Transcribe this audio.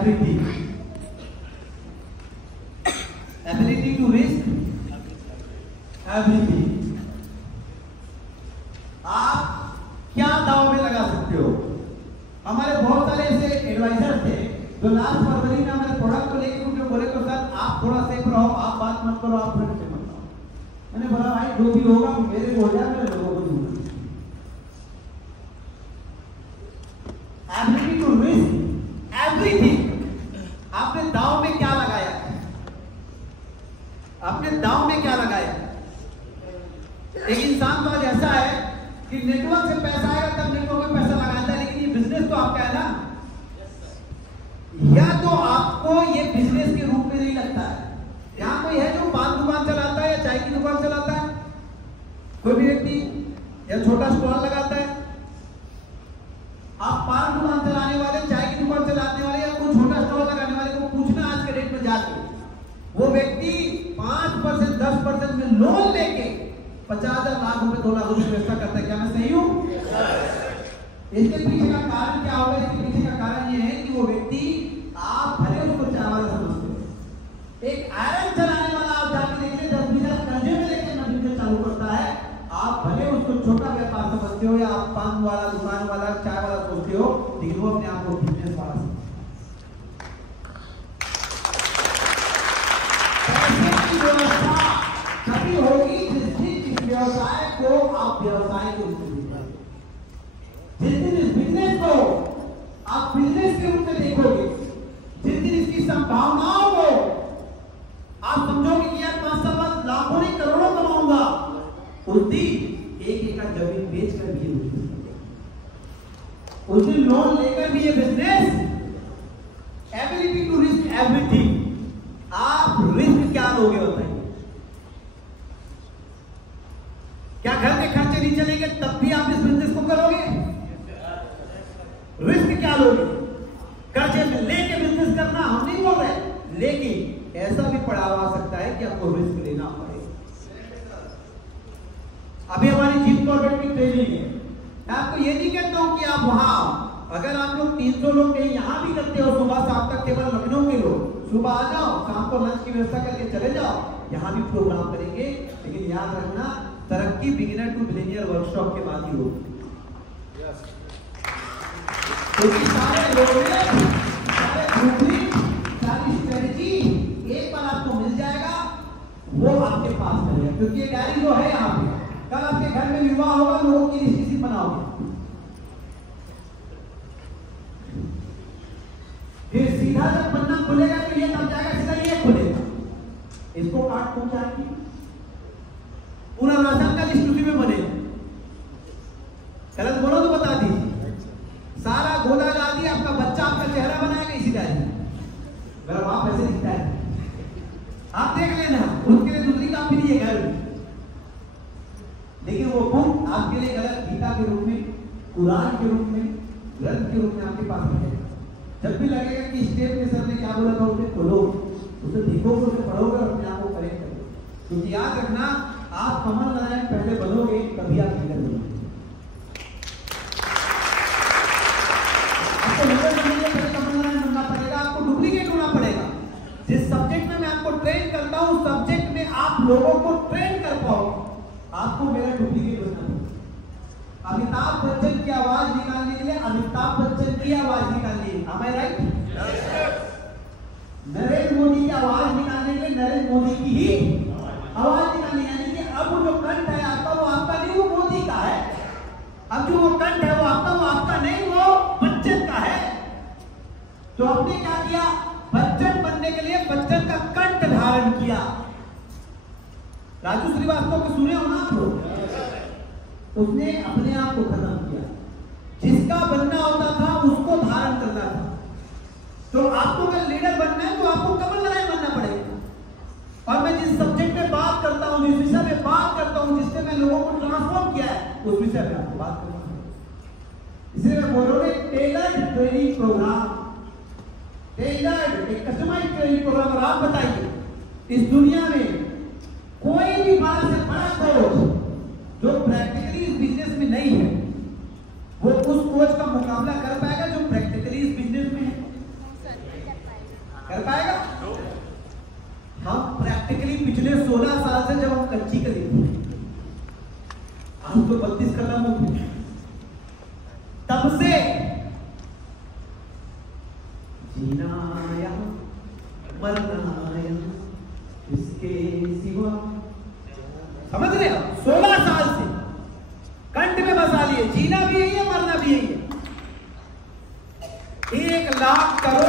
everything. Ability to risk everything. आप क्या दाव में लगा सकते हो? हमारे बहुत सारे ऐसे एडवाइजर थे जो लास्ट फरवरी में हमारे प्रोडक्ट को लेकर मुझे बोले तो सर आप थोड़ा सेफ रहो, आप बात मत करो, आप फ्रेंड से मत रहो। मैंने बोला भाई जो भी होगा मेरे को हो जाए, मेरे लोगों को नहीं। Ability to risk everything. आपने दाव में क्या लगाया? आपने दाव में क्या लगाया? एक इंसान तो आज ऐसा है कि नेटवर्क से पैसा आएगा तब नेटवर्क में पैसा लगाता है, लेकिन ये बिजनेस तो आपका है ना। या तो आपको ये बिजनेस के रूप में नहीं लगता है। यहाँ कोई है जो पान दुकान चलाता है या चाय की दुकान चलाता है, कोई भी व्यक्ति या छोटा स्टॉल लगाता है। आप पान दुकान चलाने वाले, चाय की दुकान चलाने वाले या कोई छोटा स्टॉल लगाने वाले को पूछना आज के डेट में जाके, वो व्यक्ति 5%, 10% में लोन लेके 50,000 लाख रुपए, 2 लाख रुपए व्यवस्था करता है। क्या मैं सही हूं? इसके पीछे का कारण क्या होगा? इसके पीछे का कारण यह है कि वो व्यक्ति, आप भले उसको चाय वाला समझते हो, एक आयरन चलाने वाला आप जाके देखिए 10,000 कर्जे में लेके बिजनेस चालू करता है। आप भले उसको छोटा व्यापार समझते हो या आप पान वाला, दुकान वाला, चाय वाला सोचते हो, लेकिन वो अपने आप को बिजनेस वाला समझते हो। व्यवस्था कभी होगी जिस व्यवसाय को आप व्यवसाय के रूप में देखोगे, जिस दिन इस बिजनेस को आप बिजनेस के रूप में देखोगे, जिस दिन इसकी संभावनाओं को आप समझोगे कि यार 5 साल बाद लाखों नहीं करोड़ों कमाऊंगा, उस दिन एक एकड़ जमीन बेचकर भी उस दिन लोन लेकर भी ये business. Ability to risk everything. आप रिस्क क्या लोगे बताइए? क्या घर के खर्चे नहीं चलेंगे तब भी आप इस बिजनेस को करोगे? रिस्क क्या लोगे? कर्जे में लेके बिजनेस करना हम नहीं बोल रहे, लेकिन ऐसा भी पड़ाव आ सकता है कि आपको रिस्क लेना पड़े। अभी हमारी जीप कॉर्बेट की ट्रेनिंग है। मैं आपको ये नहीं कहता हूं कि आप वहां, अगर आप लोग 300 लोग कहीं यहां भी करते हो, सुबह शाम तक केवल लखनऊ के लोग, सुबह आ जाओ, शाम को लंच की व्यवस्था करके चले जाओ, यहां भी प्रोग्राम करेंगे। लेकिन याद रखना, तरक्की बिगिनर टू मिलेनियर वर्कशॉप के बाद ही होगी। क्योंकि सारे लोग, सारे ब्लूप्रिंट, सारी स्ट्रेटजी एक बार आपको मिल जाएगा, वो आपके पास रहेगा। क्योंकि ये गाड़ी जो है यहाँ पे, कल आपके घर में विवाह होगा, लोगों की रिश्ते बनाओगे, फिर सीधा जब पन्ना खुलेगा तो ये तब जाएगा, सीधा ये खुलेगा, इसको काट पहुंचाएंगे, पूरा राशन का लिस्ट उसी में बनेगा। गलत बोलो तो बता दीजिए, सारा गोला ला दिया, आपका बच्चा आपका चेहरा बनाएगा इसी गाड़ी में, मेरा बाप ऐसे दिखता है, आप देख लेना, उसके लिए दूसरी काम भी नहीं है घर में। लेकिन वो बुक आपके लिए गलत गीता के रूप में, कुरान के रूप में, ग्रंथ के रूप में आपके पास रहेगा। जब भी लगेगा कि स्टेप में सर ने क्या बोला था, उसे खोलो, उसे देखोगे, उसे पढ़ोगे और अपने आप को करेक्ट करोगे। क्योंकि याद रखना, आप कमल नारायण पहले बनोगे तभी आप लीडर बनोगे। आपको लीडर बनने के पहले कमल नारायण बनना पड़ेगा, आपको डुप्लीकेट होना पड़ेगा। जिस सब्जेक्ट में मैं आपको ट्रेन करता हूं, उस सब्जेक्ट में आप लोगों को ट्रेन कर पाओ, आपको मेरा डुप्लीकेट बनना पड़ेगा। अमिताभ बच्चन की आवाज निकालने के लिए अमिताभ बच्चन की आवाज निकालनी है, am I right? Narendra Modi की आवाज निकालने के लिए नरेंद्र मोदी की ही आवाज निकालनी है। यानी कि अब जो कंठ है आपका, वो आपका नहीं, वो मोदी का है। अब जो वो कंठ है वो आपका नहीं, वो बच्चन का है। तो आपने क्या किया? बच्चन बनने के लिए बच्चन का कंठ धारण किया। राजू श्रीवास्तव को सुने हो ना आप लोग? उसने अपने आप को खत्म किया। जिसका बनना होता था उसको धारण करना था। तो आपको अगर लीडर बनना है तो आपको कमल नारायण बनना पड़ेगा। और मैं जिस सब्जेक्ट में बात करता हूं, जिस विषय में बात करता हूं, जिससे मैं लोगों को ट्रांसफॉर्म किया है, उस विषय में आपको बात करना है। इसलिए मैं बोल रहा हूं, टेलर्ड ट्रेनिंग प्रोग्राम, टेलर्ड एक कस्टमाइज्ड ट्रेनिंग प्रोग्राम। और आप बताइए, इस दुनिया में कोई भी बड़ा से बड़ा कोच जो प्रैक्टिकली इस बिजनेस में नहीं है, वो उस कोच का मुकाबला कर पाएगा जो प्रैक्टिकली इस बिजनेस में है? से जब हम कच्ची के देखते, आज तो 32 खत्म हो गए, तब से जीना या मरना या इसके सिवा, समझ रहे हो? 16 साल से कंठ में बसा लिए, जीना भी यही है, मरना भी यही है। 1 लाख करोड़